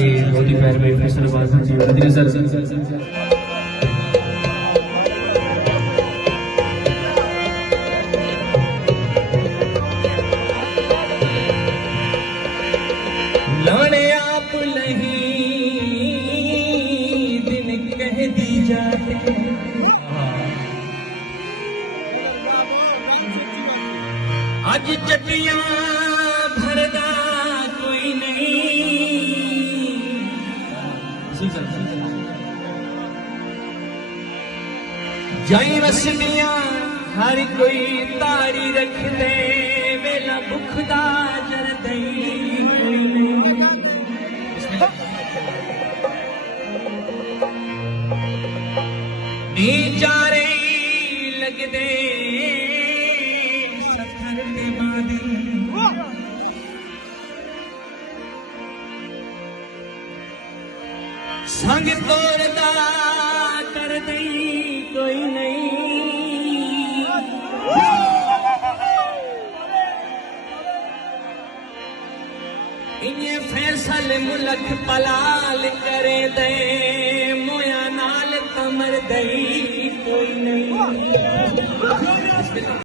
बहुत ही प्यार में फैसल जी सर लाने आप नहीं दिन कह दी जाते आज चटियां भरदा कोई नहीं जाई रसदियां हर कोई तारी रख दे वेला भुखदा जरदई कोई नहीं नी चारे लगदे सफर दे मादी संग तोरदा कर दई कोई नहीं इन्हें फैसल मुलक पलाल करे दे मोया नाल कमर दई कोई नहीं।